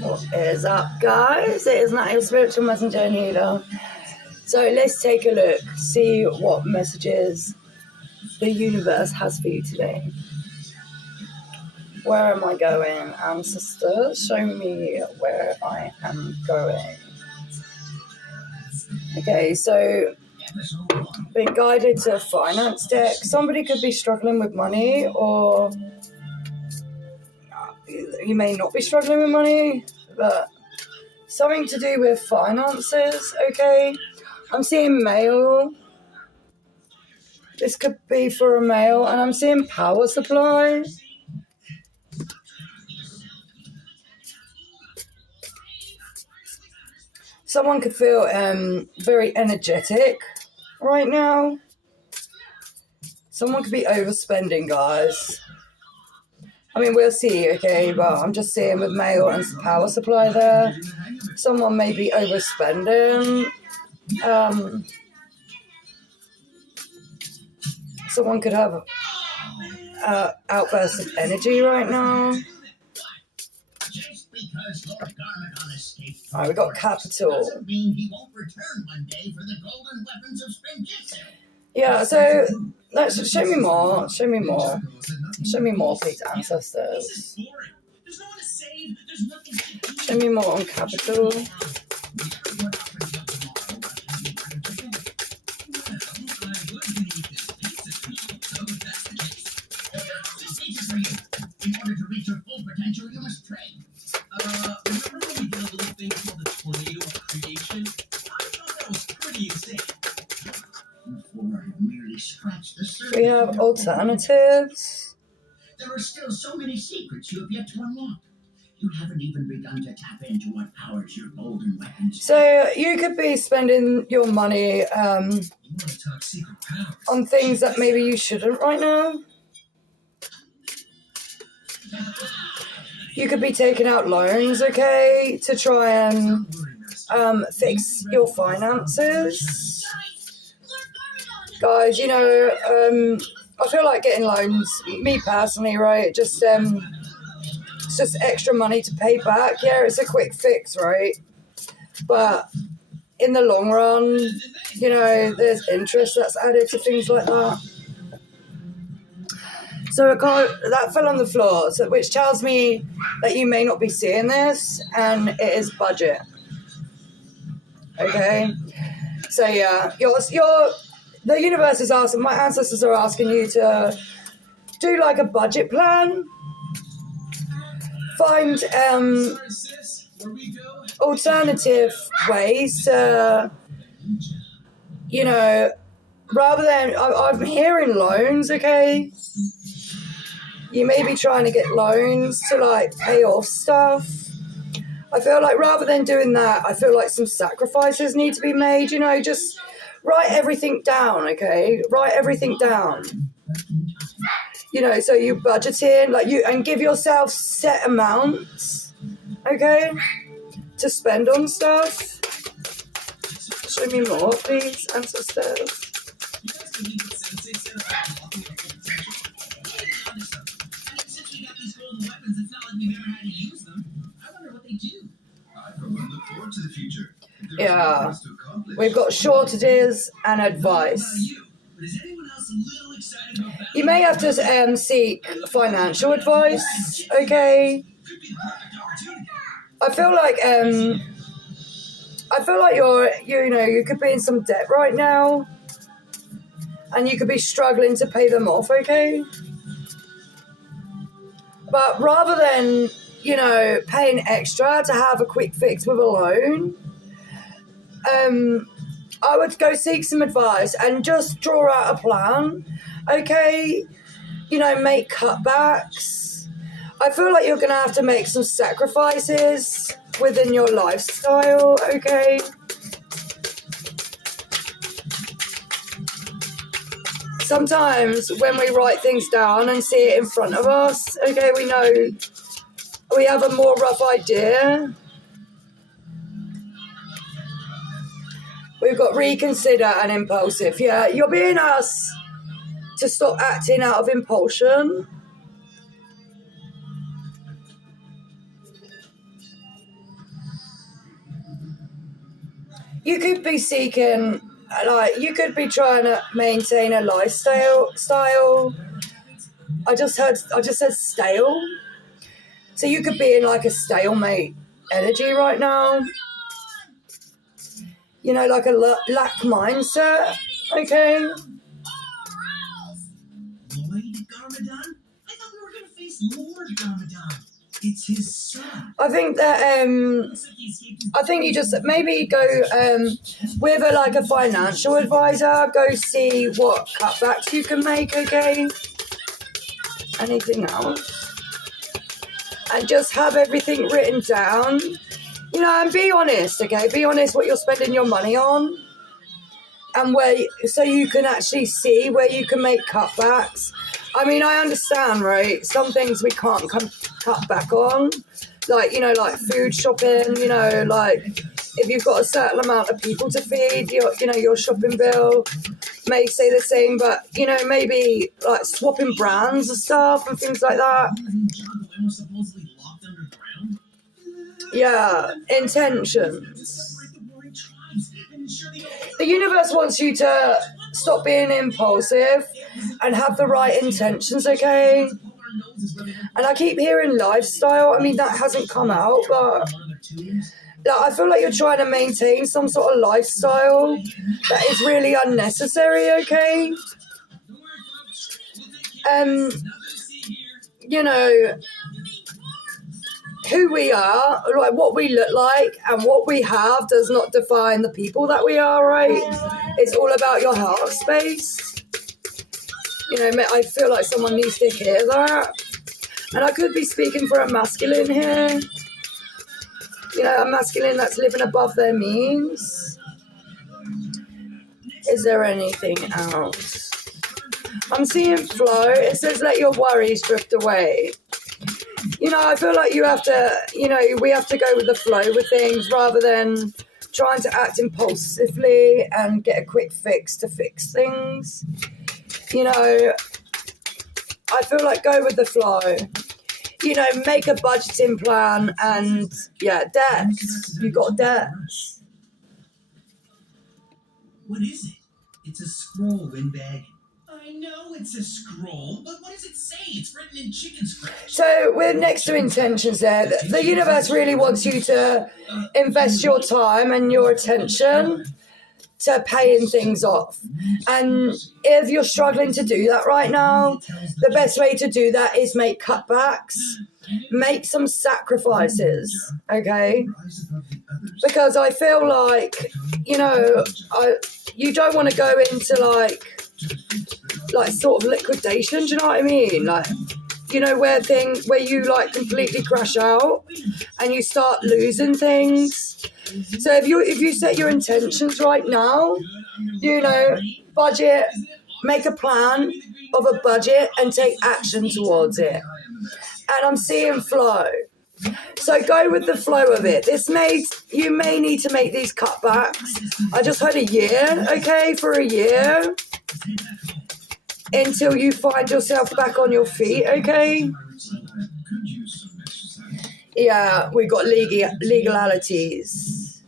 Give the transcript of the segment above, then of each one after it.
What is up, guys? It is not your spiritual messenger and healer. So let's take a look, see what messages the universe has for you today. Where am I going, ancestors? Show me where I am going. Okay, so being guided to a finance deck. Somebody could be struggling with money, or you may not be struggling with money, but something to do with finances, okay? I'm seeing male. This could be for a male, and I'm seeing power supply. Someone could feel very energetic right now. Someone could be overspending, guys. I mean, we'll see, okay? But I'm just seeing with male and power supply there. Someone may be overspending. Someone could have outbursts of energy right now. Alright, we got capital. Yeah, so let's show me more. Show me more. Show me more, please, ancestors. Show me more on capital. In order to reach your full potential, you must train. Remember when we did a little thing called the tornado of creation? I thought that was pretty insane. You four have merely scratched the surface. We have alternatives. There are still so many secrets you have yet to unlock. You haven't even begun to tap into what powers your golden weapons. So you could be spending your money on things that maybe you shouldn't right now. You could be taking out loans, okay, to try and fix your finances. Guys, you know, I feel like getting loans, me personally, right, just it's just extra money to pay back. Yeah, it's a quick fix, right? But in the long run, you know, there's interest that's added to things like that. So that fell on the floor, so, which tells me that you may not be seeing this, and it is budget. Okay? So yeah, the universe is asking, my ancestors are asking you to do like a budget plan. Find alternative ways to, you know, rather than, I'm hearing loans, okay? You may be trying to get loans to like pay off stuff. I feel like rather than doing that, I feel like some sacrifices need to be made, you know, just write everything down, okay? Write everything down. You know, so you budget in, like and give yourself set amounts, okay, to spend on stuff. Show me more, please, ancestors. Yeah, we've got shortages and advice. You may have to seek financial advice, okay? I feel like you could be in some debt right now, and you could be struggling to pay them off, okay? But rather than, you know, paying extra to have a quick fix with a loan, I would go seek some advice and just draw out a plan, okay? You know, make cutbacks. I feel like you're going to have to make some sacrifices within your lifestyle, okay? Sometimes when we write things down and see it in front of us, okay, we know, we have a more rough idea. We've got reconsider and impulsive. Yeah, you're being asked to stop acting out of impulsion. you could be seeking, like, you could be trying to maintain a lifestyle. I just said stale. So you could be in like a stalemate energy right now. You know, like a lack mindset. Okay. Lloyd Garmadon? I thought we were going to face Lord Garmadon. It's his son. I think that I think you just maybe go with a financial advisor. Go see what cutbacks you can make. Okay. Anything else? And just have everything written down. You know, and be honest. Okay, be honest what you're spending your money on, and so you can actually see where you can make cutbacks. I mean, I understand, right? Some things we can't cut back on, like, you know, like food shopping, you know, like if you've got a certain amount of people to feed, your shopping bill may stay the same, but, you know, maybe like swapping brands and stuff and things like that. Yeah, intentions. The universe wants you to stop being impulsive and have the right intentions, okay? And I keep hearing lifestyle. I mean, that hasn't come out, but I feel like you're trying to maintain some sort of lifestyle that is really unnecessary, okay? You know, who we are, like what we look like and what we have does not define the people that we are, right? It's all about your heart space. You know, I feel like someone needs to hear that. And I could be speaking for a masculine here. You know, a masculine that's living above their means. Is there anything else? I'm seeing flow. It says let your worries drift away. You know, I feel like you have to, you know, we have to go with the flow with things rather than trying to act impulsively and get a quick fix to fix things. You know, I feel like go with the flow. You know, make a budgeting plan and, yeah, debts. You got debts. What is it? It's a scroll, Windbag. I know it's a scroll, but what does it say? It's written in chicken scratch. So we're next to intentions there. The universe really wants you to invest your time and your attention to paying things off. And if you're struggling to do that right now, the best way to do that is make cutbacks. Make some sacrifices, okay? Because I feel like, you know, you don't want to go into like sort of liquidation, do you know what I mean? Like, you know, where you like completely crash out and you start losing things. So if you set your intentions right now, you know, budget, make a plan of a budget and take action towards it. And I'm seeing flow. So go with the flow of it. You may need to make these cutbacks. I just heard a year, okay, for a year. Until you find yourself back on your feet, okay? Yeah, we got legalities.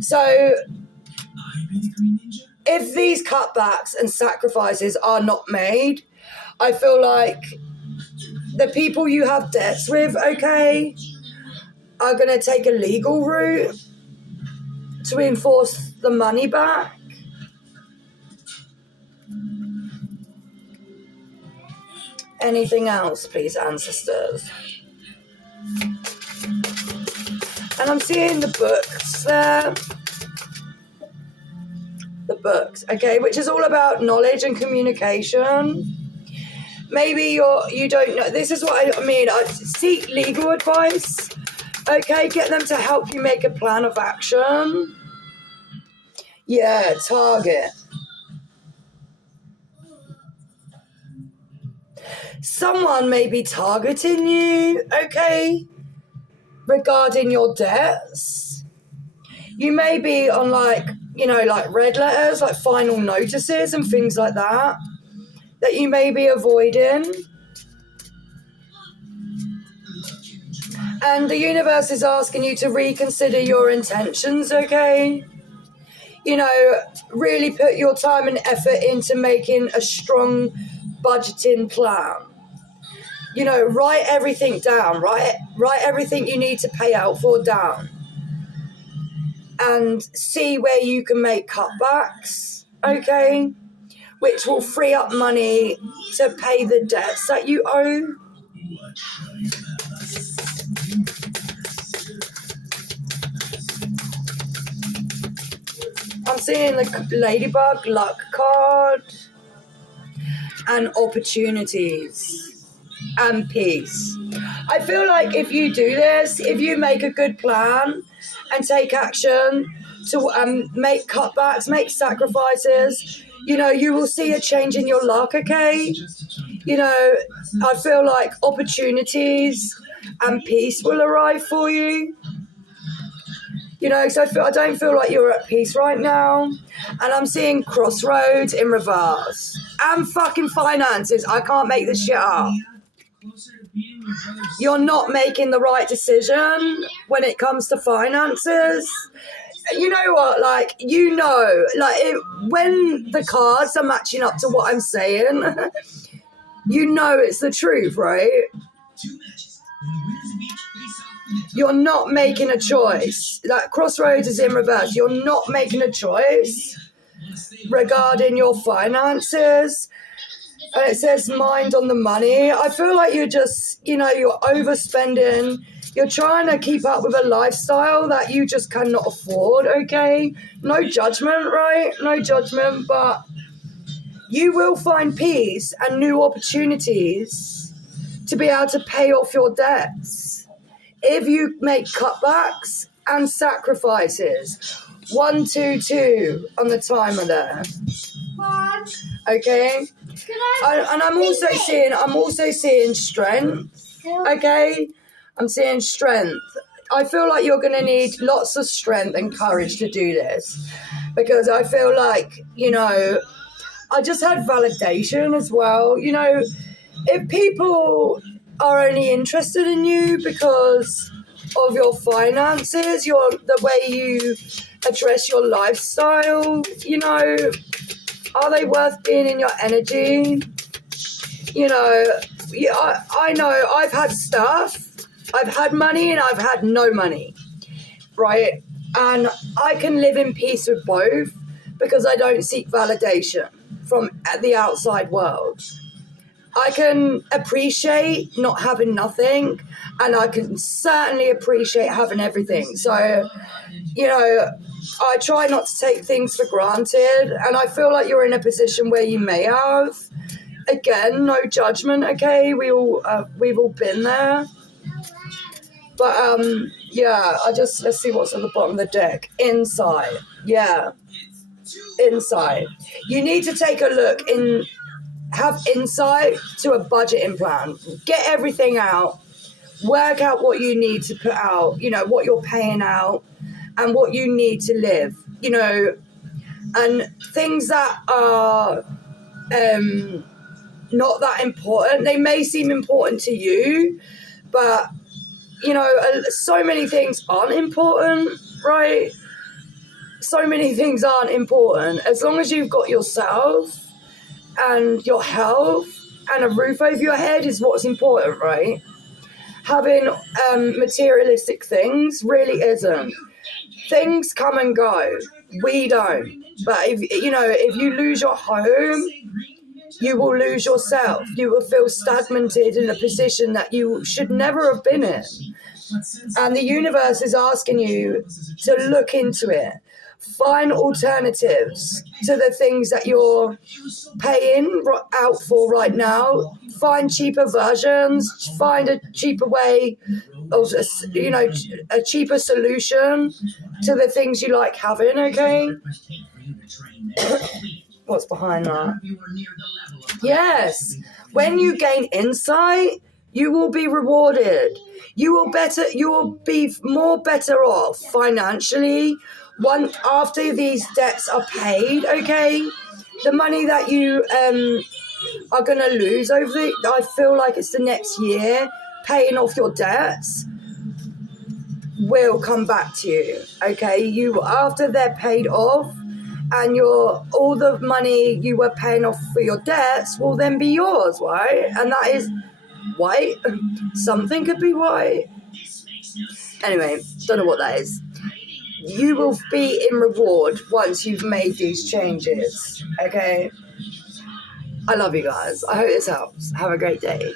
So if these cutbacks and sacrifices are not made, I feel like the people you have debts with, okay, are going to take a legal route to enforce the money back. Anything else, please, ancestors? And I'm seeing the books there. The books, okay, which is all about knowledge and communication. Maybe you don't know. This is what I mean. I seek legal advice. Okay, get them to help you make a plan of action. Yeah, target. Someone may be targeting you, okay, regarding your debts. You may be on like red letters, like final notices and things like that you may be avoiding. And the universe is asking you to reconsider your intentions, okay? you know, really put your time and effort into making a strong budgeting plan. You know, write everything down, write everything you need to pay out for down, and see where you can make cutbacks, okay, which will free up money to pay the debts that you owe. I'm seeing the Ladybug luck card and opportunities and peace. I feel like if you do this, if you make a good plan and take action to make cutbacks, make sacrifices, you know, you will see a change in your luck, okay? You know, I feel like opportunities and peace will arrive for you. You know, because I don't feel like you're at peace right now. And I'm seeing crossroads in reverse. And fucking finances. I can't make this shit up. You're not making the right decision when it comes to finances. You know what, like, you know, like, when the cards are matching up to what I'm saying, you know it's the truth, right? You're not making a choice. That crossroads is in reverse. You're not making a choice regarding your finances. And it says mind on the money. I feel like you're just, you know, you're overspending. You're trying to keep up with a lifestyle that you just cannot afford, okay? No judgment, right? No judgment, but you will find peace and new opportunities to be able to pay off your debts if you make cutbacks and sacrifices. 1, 2, 2 on the timer there. Okay? And I'm also seeing strength. Okay? I'm seeing strength. I feel like you're going to need lots of strength and courage to do this, because I feel like, you know, I just had validation as well. You know, if people are only interested in you because of your finances, the way you address your lifestyle, you know, are they worth being in your energy? You know, yeah, I know I've had stuff. I've had money and I've had no money, right? And I can live in peace with both because I don't seek validation from the outside world. I can appreciate not having nothing, and I can certainly appreciate having everything. So, you know, I try not to take things for granted, and I feel like you're in a position where you may have. Again, no judgment, okay? We've all been there. But, yeah, let's see what's on the bottom of the deck. Insight. Yeah. Insight. You need to take a look have insight to a budgeting plan. Get everything out. Work out what you need to put out, you know, what you're paying out and what you need to live, you know, and things that are not that important. They may seem important to you, but, you know, so many things aren't important, right? So many things aren't important. As long as you've got yourself and your health and a roof over your head is what's important, right? Having materialistic things really isn't. Things come and go. We don't. But if you lose your home, you will lose yourself. You will feel stagnated in a position that you should never have been in. And the universe is asking you to look into it. Find alternatives to the things that you're paying out for right now. Find cheaper versions. Find a cheaper way of, you know, a cheaper solution to the things you like having, okay? What's behind that? Yes. When you gain insight, you will be rewarded. You will be more better off financially after these debts are paid, okay? The money that you are going to lose I feel like it's the next year, paying off your debts will come back to you, okay? After they're paid off, and all the money you were paying off for your debts will then be yours, right? And that is white. Something could be white. Anyway, don't know what that is. You will be in reward once you've made these changes, okay? I love you guys. I hope this helps. Have a great day.